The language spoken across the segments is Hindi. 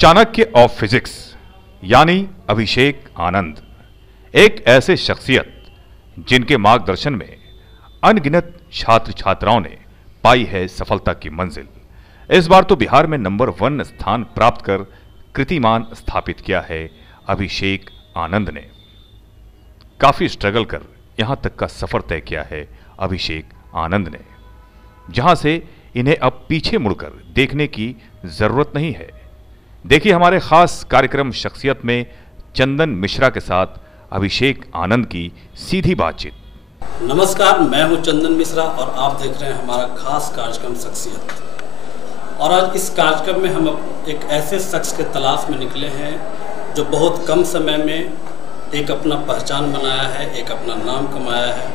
चाणक्य ऑफ फिजिक्स यानी अभिषेक आनंद एक ऐसे शख्सियत जिनके मार्गदर्शन में अनगिनत छात्र छात्राओं ने पाई है सफलता की मंजिल। इस बार तो बिहार में नंबर 1 स्थान प्राप्त कर कीर्तिमान स्थापित किया है अभिषेक आनंद ने। काफी स्ट्रगल कर यहां तक का सफर तय किया है अभिषेक आनंद ने, जहां से इन्हें अब पीछे मुड़कर देखने की जरूरत नहीं है। देखिए हमारे खास कार्यक्रम शख्सियत में चंदन मिश्रा के साथ अभिषेक आनंद की सीधी बातचीत। नमस्कार, मैं हूं चंदन मिश्रा और आप देख रहे हैं हमारा खास कार्यक्रम शख्सियत। और आज इस कार्यक्रम में हम एक ऐसे शख्स के तलाश में निकले हैं जो बहुत कम समय में एक अपना पहचान बनाया है, एक अपना नाम कमाया है।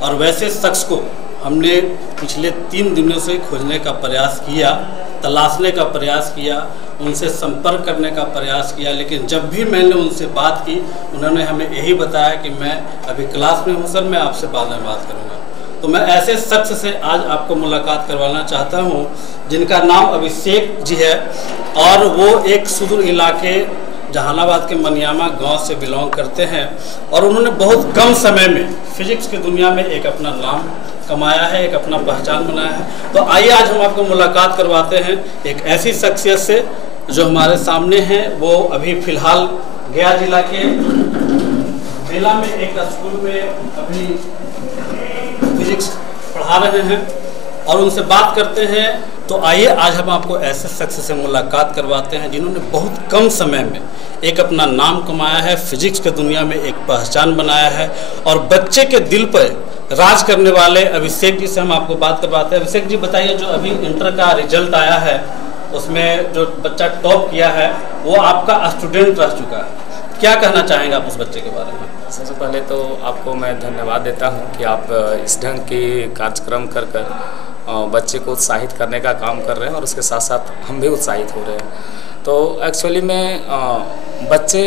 और वैसे शख्स को हमने पिछले 3 दिनों से खोजने का प्रयास किया, तलाशने का प्रयास किया, उनसे संपर्क करने का प्रयास किया, लेकिन जब भी मैंने उनसे बात की उन्होंने हमें यही बताया कि मैं अभी क्लास में हूँ सर, मैं आपसे बाद में बात करूँगा। तो मैं ऐसे शख्स से आज आपको मुलाकात करवाना चाहता हूँ जिनका नाम अभिषेक जी है और वो एक सुदूर इलाके जहानाबाद के मनियामा गांव से बिलोंग करते हैं और उन्होंने बहुत कम समय में फिजिक्स की दुनिया में एक अपना नाम कमाया है, एक अपना पहचान बनाया है। तो आइए आज हम आपको मुलाकात करवाते हैं एक ऐसी शख्सियत से जो हमारे सामने हैं। वो अभी फ़िलहाल गया जिला के बेला में एक स्कूल में अभी फिजिक्स पढ़ा रहे हैं और उनसे बात करते हैं। तो आइए आज हम आपको ऐसे शख्स से मुलाकात करवाते हैं जिन्होंने बहुत कम समय में एक अपना नाम कमाया है, फिजिक्स के दुनिया में एक पहचान बनाया है और बच्चे के दिल पर राज करने वाले अभिषेक जी से हम आपको बात करवाते हैं। अभिषेक जी बताइए, जो अभी इंटर का रिजल्ट आया है उसमें जो बच्चा टॉप किया है वो आपका स्टूडेंट रह चुका है, क्या कहना चाहेंगे आप उस बच्चे के बारे में? सबसे पहले तो आपको मैं धन्यवाद देता हूं कि आप इस ढंग के कार्यक्रम कर बच्चे को उत्साहित करने का काम कर रहे हैं और उसके साथ साथ हम भी उत्साहित हो रहे हैं। तो एक्चुअली में बच्चे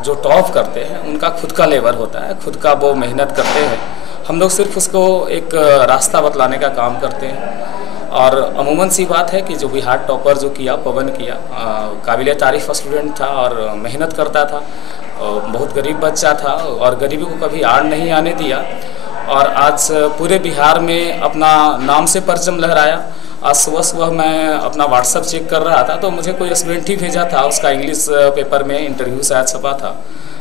जो टॉप करते हैं उनका खुद का लेबर होता है, खुद का वो मेहनत करते हैं। हम लोग सिर्फ उसको एक रास्ता बतलाने का काम करते हैं। और अमूमन सी बात है कि जो बिहार टॉपर जो किया, पवन किया, काबिल तारीफ स्टूडेंट था और मेहनत करता था, बहुत गरीब बच्चा था और गरीबी को कभी आड़ नहीं आने दिया और आज पूरे बिहार में अपना नाम से परचम लहराया। आज सुबह मैं अपना व्हाट्सएप चेक कर रहा था तो मुझे कोई स्टूडेंट ही भेजा था, उसका इंग्लिश पेपर में इंटरव्यू शायद छपा था।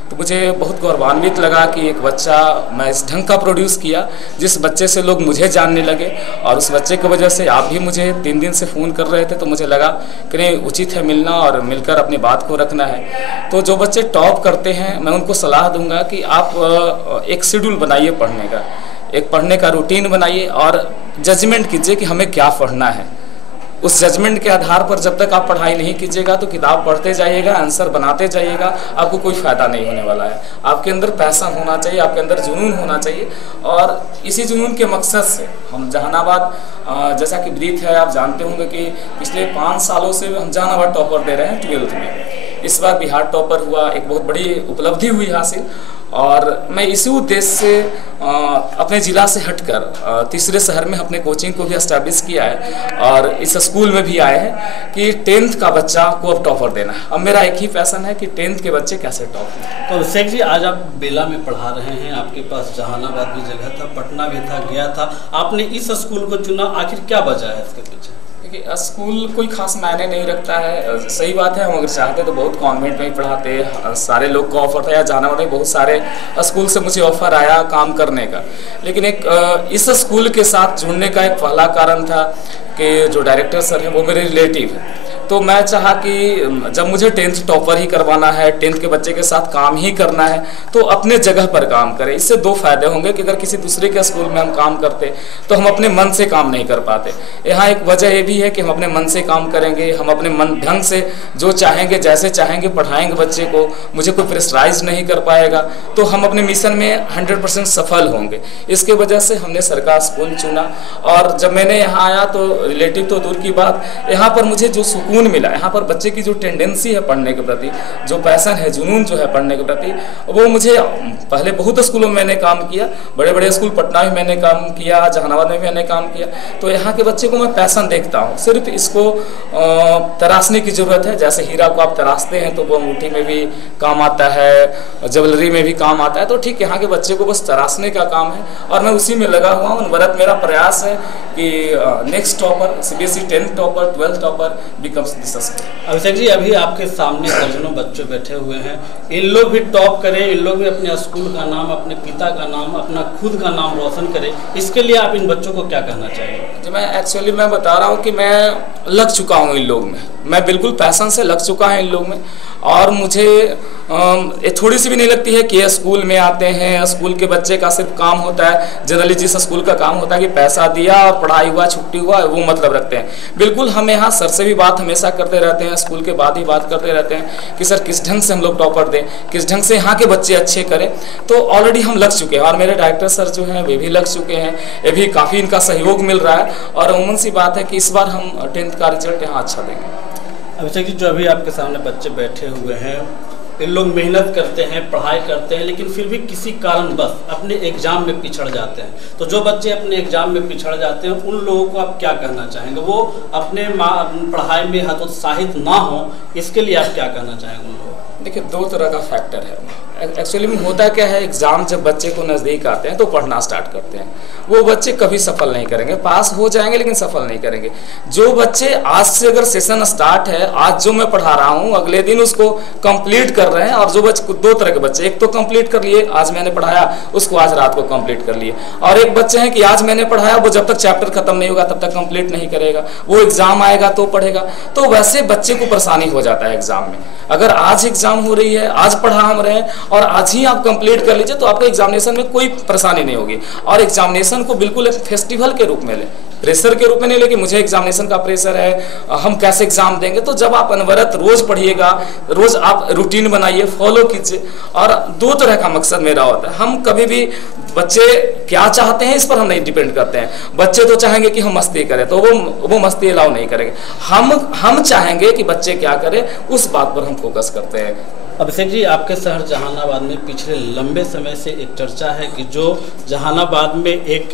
तो मुझे बहुत गौरवान्वित लगा कि एक बच्चा मैं इस ढंग का प्रोड्यूस किया जिस बच्चे से लोग मुझे जानने लगे और उस बच्चे की वजह से आप भी मुझे 3 दिन से फ़ोन कर रहे थे। तो मुझे लगा कि नहीं, उचित है मिलना और मिलकर अपनी बात को रखना है। तो जो बच्चे टॉप करते हैं मैं उनको सलाह दूंगा कि आप एक शेड्यूल बनाइए पढ़ने का, एक पढ़ने का रूटीन बनाइए और जजमेंट कीजिए कि हमें क्या पढ़ना है। उस जजमेंट के आधार पर जब तक आप पढ़ाई नहीं कीजिएगा तो किताब पढ़ते जाइएगा, आंसर बनाते जाइएगा, आपको कोई फ़ायदा नहीं होने वाला है। आपके अंदर पैशन होना चाहिए, आपके अंदर जुनून होना चाहिए और इसी जुनून के मकसद से हम जहानाबाद, जैसा कि ब्रीथ है, आप जानते होंगे कि पिछले 5 सालों से हम जहानाबाद टॉपर दे रहे हैं 12th में। इस बार बिहार टॉपर हुआ, एक बहुत बड़ी उपलब्धि हुई हासिल और मैं इसी उद्देश्य से अपने ज़िला से हटकर तीसरे शहर में अपने कोचिंग को भी एस्टैब्लिश किया है और इस स्कूल में भी आए हैं कि 10th का बच्चा को अब टॉपर देना है। अब मेरा एक ही पैशन है कि 10th के बच्चे कैसे टॉप दें। तो अभिषेक जी, आज आप बेला में पढ़ा रहे हैं, आपके पास जहानाबाद भी जगह था, पटना भी था, गया था, आपने इस स्कूल को चुना, आखिर क्या वजह है इसके पीछे? देखिए, स्कूल कोई खास मायने नहीं रखता है। सही बात है, हम अगर चाहते तो बहुत कॉन्वेंट में ही पढ़ाते, सारे लोग को ऑफर था या जहानाबाद में बहुत सारे स्कूल से मुझे ऑफर आया काम करने का। लेकिन एक इस स्कूल के साथ जुड़ने का एक पहला कारण था कि जो डायरेक्टर सर हैं वो मेरे रिलेटिव हैं। तो मैं चाहा कि जब मुझे 10th टॉपर ही करवाना है, 10th के बच्चे के साथ काम ही करना है तो अपने जगह पर काम करें। इससे 2 फायदे होंगे कि अगर किसी दूसरे के स्कूल में हम काम करते तो हम अपने मन से काम नहीं कर पाते। यहाँ एक वजह ये भी है कि हम अपने मन से काम करेंगे, हम अपने मन ढंग से जो चाहेंगे, जैसे चाहेंगे पढ़ाएंगे बच्चे को, मुझे कोई प्रेशराइज नहीं कर पाएगा, तो हम अपने मिशन में 100% सफल होंगे। इसके वजह से हमने सरकार स्कूल चुना और जब मैंने यहाँ आया तो रिलेटिव तो दूर की बात, यहाँ पर मुझे जो सुकून सुकून मिला। यहाँ पर बच्चे की जो टेंडेंसी है पढ़ने के प्रति, जो पैसन है, जुनून जो है पढ़ने के प्रति, वो मुझे पहले बहुत स्कूलों में मैंने काम किया, बड़े बड़े स्कूल पटना में मैंने काम किया, जहानाबाद में भी मैंने काम किया, तो यहाँ के बच्चे को मैं पैसन देखता हूँ। सिर्फ इसको तराशने की ज़रूरत है। जैसे हीरा को आप तराशते हैं तो वो अंगूठी में भी काम आता है, ज्वेलरी में भी काम आता है, तो ठीक यहाँ के बच्चे को बस तराशने का काम है और मैं उसी में लगा हुआ हूँ। अनवरत मेरा प्रयास है कि next topper, CBSE 10th topper, 12th topper becomes this school. Abhishek ji, अभी आपके सामने दर्जनों बच्चे बैठे हुए हैं, इन लोग भी टॉप करें, इन लोग भी अपने स्कूल का नाम, अपने पिता का नाम, अपना खुद का नाम रोशन करें, इसके लिए आप इन बच्चों को क्या कहना चाहिए? जो मैं बता रहा हूँ कि मैं लग चुका हूँ इन लोग में, मैं बिल्कुल पैशन से लग चुका है इन लोग में और मुझे थोड़ी सी भी नहीं लगती है कि ये स्कूल में आते हैं, स्कूल के बच्चे का सिर्फ काम होता है, जनरली जिस स्कूल का काम होता है कि पैसा दिया और पढ़ाई हुआ, छुट्टी हुआ, वो मतलब रखते हैं। बिल्कुल हम यहाँ सर से भी बात हमेशा करते रहते हैं, स्कूल के बाद ही बात करते रहते हैं कि सर किस ढंग से हम लोग टॉपर दें, किस ढंग से यहाँ के बच्चे अच्छे करें। तो ऑलरेडी हम लग चुके हैं और मेरे डायरेक्टर सर जो हैं वे भी लग चुके हैं, ये भी काफ़ी इनका सहयोग मिल रहा है और उमूमन सी बात है कि इस बार हम 10th का रिजल्ट यहाँ अच्छा देंगे। अभिषेक जी, जो अभी आपके सामने बच्चे बैठे हुए हैं, इन लोग मेहनत करते हैं, पढ़ाई करते हैं, लेकिन फिर भी किसी कारणवश अपने एग्ज़ाम में पिछड़ जाते हैं। तो जो बच्चे अपने एग्ज़ाम में पिछड़ जाते हैं उन लोगों को आप क्या कहना चाहेंगे? वो अपने पढ़ाई में हतोत्साहित ना हो, इसके लिए आप क्या कहना चाहेंगे उन लोगों को? देखिए, दो तरह का फैक्टर है। एक्चुअली में होता क्या है, एग्ज़ाम जब बच्चे को नज़दीक आते हैं तो पढ़ना स्टार्ट करते हैं। वो बच्चे कभी सफल नहीं करेंगे, पास हो जाएंगे लेकिन सफल नहीं करेंगे। जो बच्चे आज से अगर सेशन स्टार्ट है, आज जो मैं पढ़ा रहा हूँ अगले दिन उसको कंप्लीट कर रहे हैं, और जो बच्चे, दो तरह के बच्चे, एक तो कंप्लीट कर लिए, आज मैंने पढ़ाया उसको आज रात को कंप्लीट कर लिए, और एक बच्चे हैं कि आज मैंने पढ़ाया वो जब तक चैप्टर खत्म नहीं होगा तब तक कंप्लीट नहीं करेगा, वो एग्ज़ाम आएगा तो पढ़ेगा। तो वैसे बच्चे को परेशानी हो जाता है एग्ज़ाम में। अगर आज एग्ज़ाम हो रही है, आज पढ़ा हम रहे हैं और आज ही आप कंप्लीट कर लीजिए तो आपको एग्जामिनेशन में कोई परेशानी नहीं होगी। और एग्जामिनेशन को बिल्कुल एक फेस्टिवल के रूप में लें, प्रेशर के रूप में नहीं लें कि मुझे एग्जामिनेशन का प्रेशर है, हम कैसे एग्जाम देंगे। तो जब आप अनवरत रोज पढ़िएगा, रोज आप रूटीन बनाइए, फॉलो कीजिए। और दो तरह का मकसद मेरा होता है, हम कभी भी बच्चे क्या चाहते हैं इस पर हम नहीं डिपेंड करते हैं। बच्चे तो चाहेंगे कि हम मस्ती करें तो वो मस्ती अलाउ नहीं करेंगे। हम चाहेंगे कि बच्चे क्या करें, उस बात पर हम फोकस करते हैं। अभिषेक जी, आपके शहर जहानाबाद में पिछले लंबे समय से एक चर्चा है कि जो जहानाबाद में एक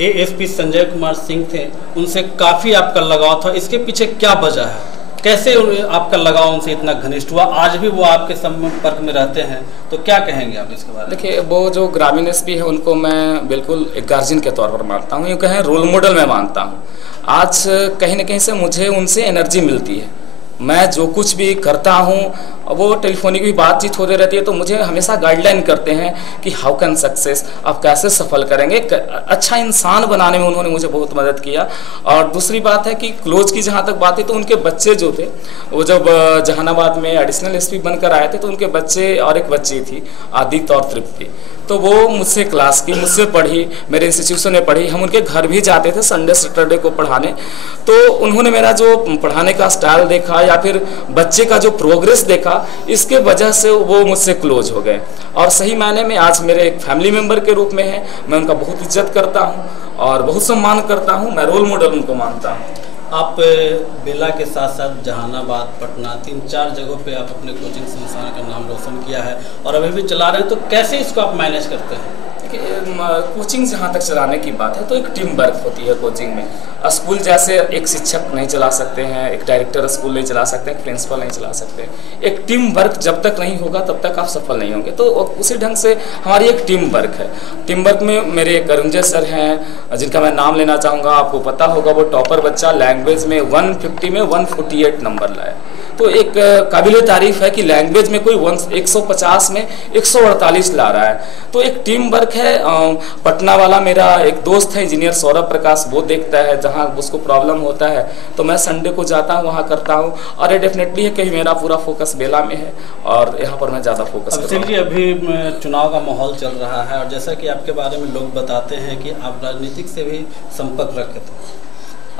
ASP संजय कुमार सिंह थे, उनसे काफ़ी आपका लगाव था। इसके पीछे क्या वजह है? कैसे आपका लगाव उनसे इतना घनिष्ठ हुआ? आज भी वो आपके संपर्क में रहते हैं, तो क्या कहेंगे आप इसके बारे में? देखिए, वो जो ग्रामीण SP है उनको मैं बिल्कुल एक गार्जियन के तौर पर मानता हूँ, यूँ कहें रोल मॉडल मैं मानता हूँ। आज कहीं ना कहीं से मुझे उनसे एनर्जी मिलती है। मैं जो कुछ भी करता हूँ, वो टेलीफोनिक भी बातचीत होती रहती है, तो मुझे हमेशा गाइडलाइन करते हैं कि हाउ कैन सक्सेस, आप कैसे सफल करेंगे। अच्छा इंसान बनाने में उन्होंने मुझे बहुत मदद किया। और दूसरी बात है कि क्लोज की जहाँ तक बात है, तो उनके बच्चे जो थे, वो जब जहानाबाद में एडिशनल SP बनकर आए थे तो उनके बच्चे और एक बच्ची थी आदित्य और तृप्ति, तो वो मुझसे क्लास की, मुझसे पढ़ी, मेरे इंस्टीट्यूशन में पढ़ी। हम उनके घर भी जाते थे संडे सैटरडे को पढ़ाने। तो उन्होंने मेरा जो पढ़ाने का स्टाइल देखा या फिर बच्चे का जो प्रोग्रेस देखा, इसके वजह से वो मुझसे क्लोज हो गए और सही मायने में आज मेरे एक फैमिली मेंबर के रूप में है। मैं उनका बहुत इज्जत करता हूँ और बहुत सम्मान करता हूँ। मैं रोल मॉडल उनको मानता हूँ। आप बेला के साथ साथ जहानाबाद, पटना, 3-4 जगहों पे आप अपने कोचिंग संस्थान का नाम रोशन किया है और अभी भी चला रहे हैं, तो कैसे इसको आप मैनेज करते हैं? कोचिंग जहाँ तक चलाने की बात है तो एक टीम वर्क होती है कोचिंग में। स्कूल जैसे एक शिक्षक नहीं चला सकते हैं, एक डायरेक्टर स्कूल नहीं चला सकते, एक प्रिंसिपल नहीं चला सकते। एक टीम वर्क जब तक नहीं होगा तब तक आप सफल नहीं होंगे। तो उसी ढंग से हमारी एक टीम वर्क है। टीम वर्क में मेरे करंजय सर हैं, जिनका मैं नाम लेना चाहूँगा, आपको पता होगा वो टॉपर बच्चा, लैंग्वेज में 150 में 148 नंबर लाया। तो एक काबिल तारीफ है कि लैंग्वेज में कोई 150 में 148 ला रहा है। तो एक टीम वर्क है। पटना वाला मेरा एक दोस्त है इंजीनियर सौरभ प्रकाश, वो देखता है जहाँ उसको प्रॉब्लम होता है तो मैं संडे को जाता हूँ, वहाँ करता हूँ। और ये डेफिनेटली है कि मेरा पूरा फोकस बेला में है और यहाँ पर मैं ज़्यादा फोकस करता हूँ। जी, अभी चुनाव का माहौल चल रहा है और जैसा कि आपके बारे में लोग बताते हैं कि आप राजनीतिक से भी संपर्क रखते थे,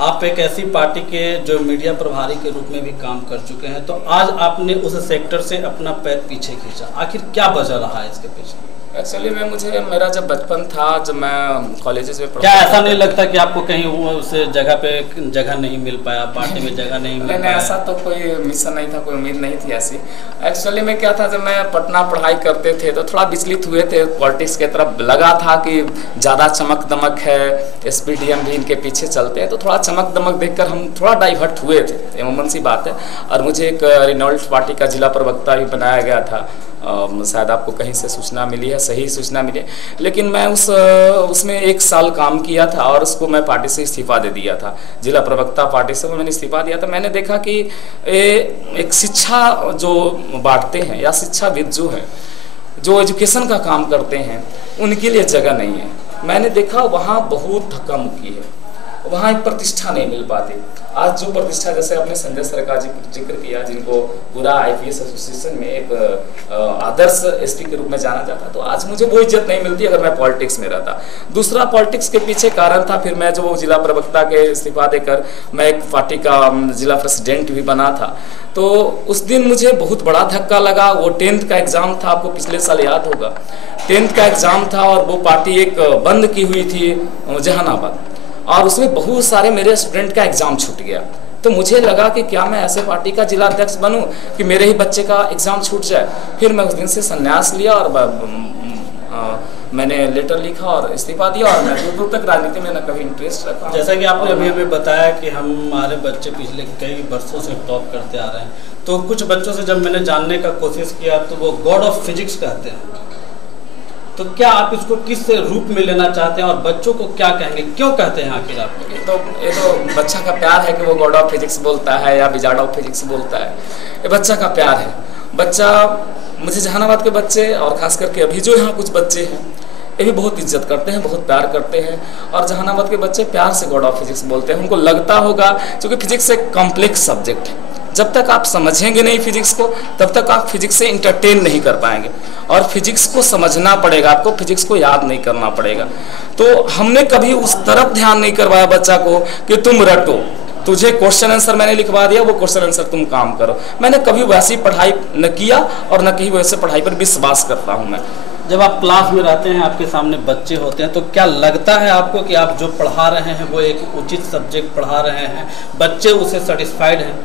आप एक ऐसी पार्टी के जो मीडिया प्रभारी के रूप में भी काम कर चुके हैं, तो आज आपने उस सेक्टर से अपना पैर पीछे खींचा, आखिर क्या वजह रहा है इसके पीछे? एक्चुअली मैं मुझे मेरा जब बचपन था, जब मैं कॉलेजेस में क्या ऐसा नहीं लगता कि आपको कहीं उस जगह पे जगह नहीं मिल पाया, पार्टी में जगह नहीं मिल पाया? ऐसा तो कोई मिशन नहीं था, कोई उम्मीद नहीं थी ऐसी। एक्चुअली में क्या था, जब मैं पटना पढ़ाई करते थे तो थोड़ा विचलित हुए थे पॉलिटिक्स के तरफ। लगा था कि ज़्यादा चमक दमक है, SPDM भी इनके पीछे चलते हैं, तो थोड़ा चमक दमक देखकर हम थोड़ा डाइवर्ट हुए थे, अमूमन सी बात है। और मुझे एक रेनॉल्ड्स पार्टी का जिला प्रवक्ता भी बनाया गया था। शायद आपको कहीं से सूचना मिली है, सही सूचना मिली है। लेकिन मैं उसमें 1 साल काम किया था और उसको मैं पार्टी से इस्तीफा दे दिया था। जिला प्रवक्ता पार्टी से मैंने इस्तीफा दिया था। मैंने देखा कि एक शिक्षा जो बांटते हैं या शिक्षाविद जो है, जो एजुकेशन का काम करते हैं, उनके लिए जगह नहीं है। मैंने देखा वहाँ बहुत धक्का मुक्की है, वहाँ एक प्रतिष्ठा नहीं मिल पाती। आज जो प्रतिष्ठा, जैसे आपने संजय सर का जिक्र किया, जिनको पूरा IPS एसोसिएशन में एक आदर्श SP के रूप में जाना जाता, तो आज मुझे वो इज्जत नहीं मिलती अगर मैं पॉलिटिक्स में रहता। दूसरा, पॉलिटिक्स के पीछे कारण था, फिर मैं जो जिला प्रवक्ता के इस्तीफा देकर मैं एक पार्टी का जिला प्रेसिडेंट भी बना था। तो उस दिन मुझे बहुत बड़ा धक्का लगा। वो 10th का एग्ज़ाम था, आपको पिछले साल याद होगा, 10th का एग्ज़ाम था और वो पार्टी एक बंद की हुई थी जहानाबाद, और उसमें बहुत सारे मेरे स्टूडेंट का एग्ज़ाम छूट गया। तो मुझे लगा कि क्या मैं ऐसे पार्टी का जिला अध्यक्ष बनूं कि मेरे ही बच्चे का एग्ज़ाम छूट जाए। फिर मैं उस दिन से संन्यास लिया और मैंने लेटर लिखा और इस्तीफा दिया, और मैं दूर तक राजनीति में न कभी इंटरेस्ट रखा। जैसा कि आपने अभी अभी बताया कि हमारे बच्चे पिछले कई वर्षों से टॉप करते आ रहे हैं, तो कुछ बच्चों से जब मैंने जानने का कोशिश किया तो वो गॉड ऑफ फिजिक्स कहते हैं। तो क्या आप इसको किस रूप में लेना चाहते हैं और बच्चों को क्या कहेंगे, क्यों कहते हैं आखिर आप? ये तो बच्चा का प्यार है कि वो गॉड ऑफ फिजिक्स बोलता है या विजार्ड ऑफ फिजिक्स बोलता है। ये बच्चा का प्यार है। बच्चा, मुझे जहानाबाद के बच्चे और खास करके अभी जो यहाँ कुछ बच्चे हैं, ये भी बहुत इज्जत करते हैं, बहुत प्यार करते हैं। और जहानाबाद के बच्चे प्यार से गॉड ऑफ फिजिक्स बोलते हैं। उनको लगता होगा, क्योंकि फिजिक्स एक कॉम्प्लेक्स सब्जेक्ट है। जब तक आप समझेंगे नहीं फिजिक्स को, तब तक आप फिजिक्स से इंटरटेन नहीं कर पाएंगे। और फिजिक्स को समझना पड़ेगा आपको, फिजिक्स को याद नहीं करना पड़ेगा। तो हमने कभी उस तरफ ध्यान नहीं करवाया बच्चा को कि तुम रटो, तुझे क्वेश्चन आंसर मैंने लिखवा दिया, वो क्वेश्चन आंसर तुम काम करो। मैंने कभी वैसी पढ़ाई न किया और न कहीं वैसे पढ़ाई पर विश्वास करता हूँ मैं। जब आप क्लास में रहते हैं, आपके सामने बच्चे होते हैं, तो क्या लगता है आपको कि आप जो पढ़ा रहे हैं वो एक उचित सब्जेक्ट पढ़ा रहे हैं, बच्चे उसे सेटिस्फाइड हैं?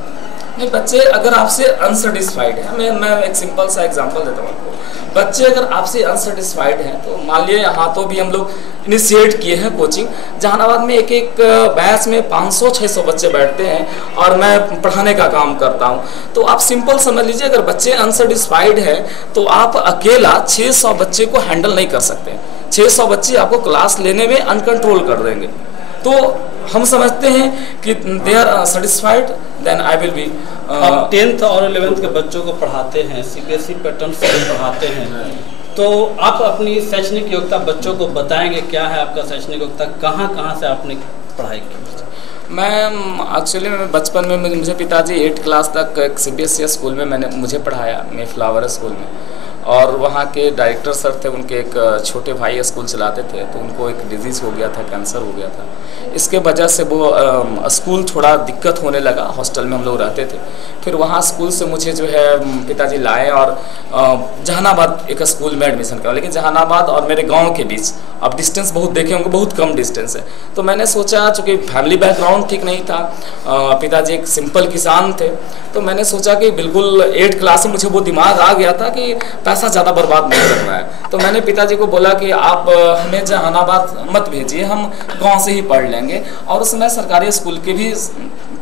नहीं, बच्चे अगर आपसे अनसेटिस्फाइड है, मैं एक सिंपल सा एग्जांपल देता हूँ आपको। बच्चे अगर आपसे अनसेटिस्फाइड हैं, तो मान लिए यहाँ तो भी हम लोग इनिशिएट किए हैं कोचिंग। जहानाबाद में एक बैच में 500-600 बच्चे बैठते हैं और मैं पढ़ाने का काम करता हूँ। तो आप सिंपल समझ लीजिए, अगर बच्चे अनसेटिस्फाइड हैं तो आप अकेला 600 बच्चे को हैंडल नहीं कर सकते। 600 बच्चे आपको क्लास लेने में अनकंट्रोल कर देंगे। तो हम समझते हैं कि they are satisfied, then I will be. आप 10th और 11th के बच्चों को पढ़ाते हैं, CBSE पैटर्न से पढ़ाते हैं, तो आप अपनी शैक्षणिक योग्यता बच्चों को बताएंगे, क्या है आपका शैक्षणिक योग्यता, कहाँ से आपने पढ़ाई की? मैं एक्चुअली बचपन में मुझे पिताजी 8th क्लास तक एक CBSE स्कूल में मुझे पढ़ाया, मे फ्लावर स्कूल में। और वहाँ के डायरेक्टर सर थे, उनके एक छोटे भाई स्कूल चलाते थे, तो उनको एक डिजीज़ हो गया था, कैंसर हो गया था। इसके वजह से वो स्कूल थोड़ा दिक्कत होने लगा, हॉस्टल में हम लोग रहते थे। फिर वहाँ स्कूल से मुझे जो है पिताजी लाए और जहानाबाद एक स्कूल में एडमिशन करा। लेकिन जहानाबाद और मेरे गांव के बीच अब डिस्टेंस बहुत देखे होंगे, बहुत कम डिस्टेंस है। तो मैंने सोचा, चूँकि फैमिली बैकग्राउंड ठीक नहीं था, पिताजी एक सिंपल किसान थे, तो मैंने सोचा कि बिल्कुल 8th क्लास में मुझे वो दिमाग आ गया था कि पैसा ज़्यादा बर्बाद नहीं करना है। तो मैंने पिताजी को बोला कि आप हमें जहानाबाद मत भेजिए, हम गाँव से ही पढ़ लेंगे। और उस समय सरकारी स्कूल की भी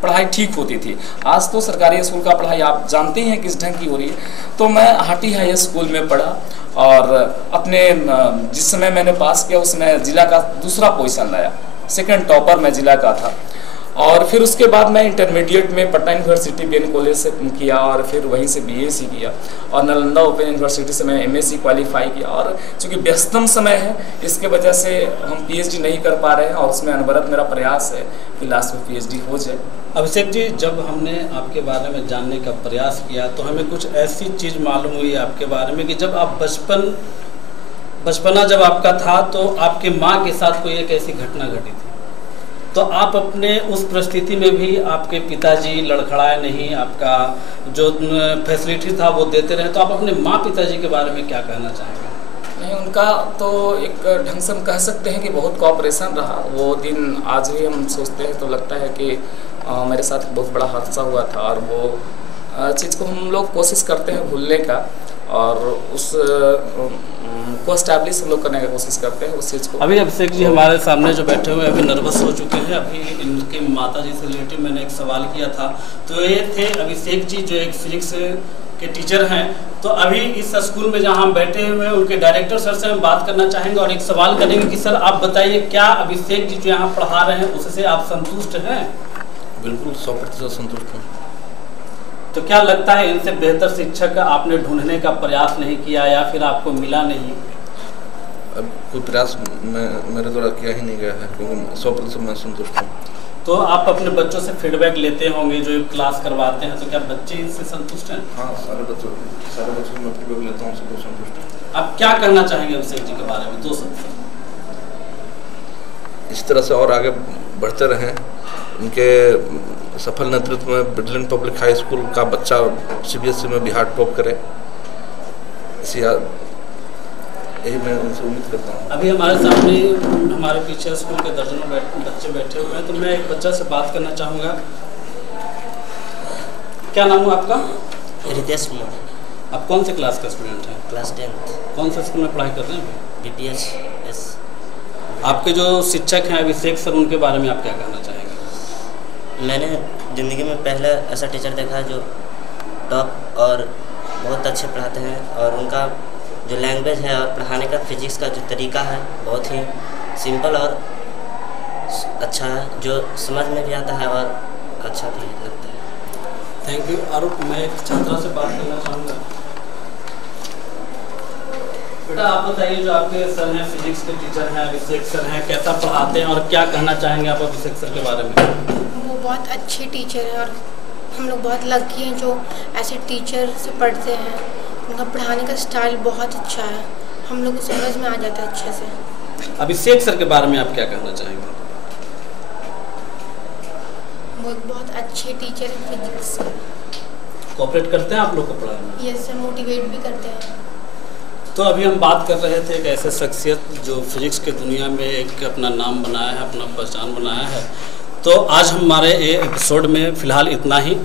पढ़ाई ठीक होती थी। आज तो सरकारी स्कूल का पढ़ाई आप जानते हैं किस ढंग की हो रही है। तो मैं हाटी हाई स्कूल में पढ़ा और अपने जिस समय मैंने पास किया उसमें जिला का 2रा पोजीशन लाया, 2nd टॉपर मैं जिला का था। और फिर उसके बाद मैं इंटरमीडिएट में पटना यूनिवर्सिटी BN कॉलेज से किया और फिर वहीं से BSc किया और नालंदा ओपन यूनिवर्सिटी से मैं MSc क्वालिफाई किया। और चूँकि व्यस्तम समय है, इसके वजह से हम PhD नहीं कर पा रहे हैं और उसमें अनवरत मेरा प्रयास है कि लास्ट में PhD हो जाए। अभिषेक जी, जब हमने आपके बारे में जानने का प्रयास किया तो हमें कुछ ऐसी चीज़ मालूम हुई आपके बारे में कि जब आप बचपना जब आपका था तो आपके माँ के साथ कोई एक ऐसी घटना घटी थी, तो आप अपने उस परिस्थिति में भी आपके पिताजी लड़खड़ाए नहीं, आपका जो फैसिलिटी था वो देते रहे, तो आप अपने माँ पिताजी के बारे में क्या कहना चाहेंगे? नहीं, उनका तो एक ढंग से हम कह सकते हैं कि बहुत कोऑपरेशन रहा। वो दिन आज भी हम सोचते हैं तो लगता है कि मेरे साथ बहुत बड़ा हादसा हुआ था, और वो चीज़ को हम लोग कोशिश करते हैं भूलने का, और उस को एस्टैब्लिश हम लोग करने का कोशिश करते हैं उस चीज़ को। अभी अभिषेक जी हमारे सामने जो बैठे हुए अभी नर्वस हो चुके हैं। अभी इनके माता जी से रिलेटेड मैंने एक सवाल किया था, तो ये थे अभिषेक जी जो एक फिजिक्स के टीचर हैं। तो अभी इस स्कूल में जहाँ हम बैठे हुए हैं उनके डायरेक्टर सर से हम बात करना चाहेंगे और एक सवाल करेंगे कि सर आप बताइए, क्या अभिषेक जी जो यहाँ पढ़ा रहे हैं उससे आप संतुष्ट हैं? बिल्कुल 100% संतुष्ट हूँ। तो क्या लगता है इनसे बेहतर शिक्षक आपने ढूंढने का प्रयास नहीं किया या फिर आपको मिला नहीं? अब कोई प्रयास मेरे द्वारा किया ही नहीं गया है, क्योंकि 100% मैं संतुष्ट हूँ। तो आप अपने बच्चों से फीडबैक लेते होंगे जो क्लास करवाते हैं, तो क्या बच्चे इससे संतुष्ट हैं? हाँ, सारे बच्चों से मैं फीडबैक लेता हूँ, सबको संतुष्ट हूँ। आप क्या कहना चाहेंगे अभिषेक जी के बारे में? 2 शब्द। इस तरह से और आगे बढ़ते रहें। उनके सफल नेतृत्व में ब्रिलियंट पब्लिक हाई स्कूल का बच्चा CBSE में बिहार टॉप करे, यही मैं उनसे उम्मीद करता हूँ। अभी हमारे सामने हमारे पीछे स्कूल के दर्जनों बच्चे बैठे हुए हैं, तो मैं एक बच्चा से बात करना चाहूँगा। क्या नाम है आपका? रितेश कुमार। आप कौन से क्लास का स्टूडेंट हैं? Class 10th। कौन से स्कूल में पढ़ाई कर रहे हैं? BPS। आपके जो शिक्षक हैं अभिषेक सर, उनके बारे में आप क्या कहना चाहेंगे? मैंने ज़िंदगी में पहले ऐसा टीचर देखा है जो टॉप और बहुत अच्छे पढ़ाते हैं, और उनका जो लैंग्वेज है और पढ़ाने का फिजिक्स का जो तरीका है बहुत ही सिंपल और अच्छा है, जो समझ में भी आता है और अच्छा भी लगता है। Thank you. और मैं एक छात्रा से बात करना चाहूँगा। बेटा आप बताइए, जो आपके सर हैं फिजिक्स के टीचर हैं अभिषेक सर हैं, कैसा पढ़ाते हैं और क्या कहना चाहेंगे आप अभिषेक सर के बारे में? वो बहुत अच्छे टीचर हैं और हम लोग बहुत लकी हैं जो ऐसे टीचर से पढ़ते हैं। उनका पढ़ाने का स्टाइल बहुत अच्छा है, हम लोग को समझ में आ जाता है अच्छे से। अभिषेक सर के बारे में आप क्या कहना चाहेंगे? वो एक बहुत अच्छे टीचर हैं फिजिक्स। कोऑपरेट करते हैं आप लोग को पढ़ाने में? यस सर, मोटिवेट भी करते हैं। तो अभी हम बात कर रहे थे एक ऐसे शख्सियत जो फिजिक्स के दुनिया में एक अपना नाम बनाया है, अपना पहचान बनाया है। तो आज हमारे एपिसोड में फ़िलहाल इतना ही।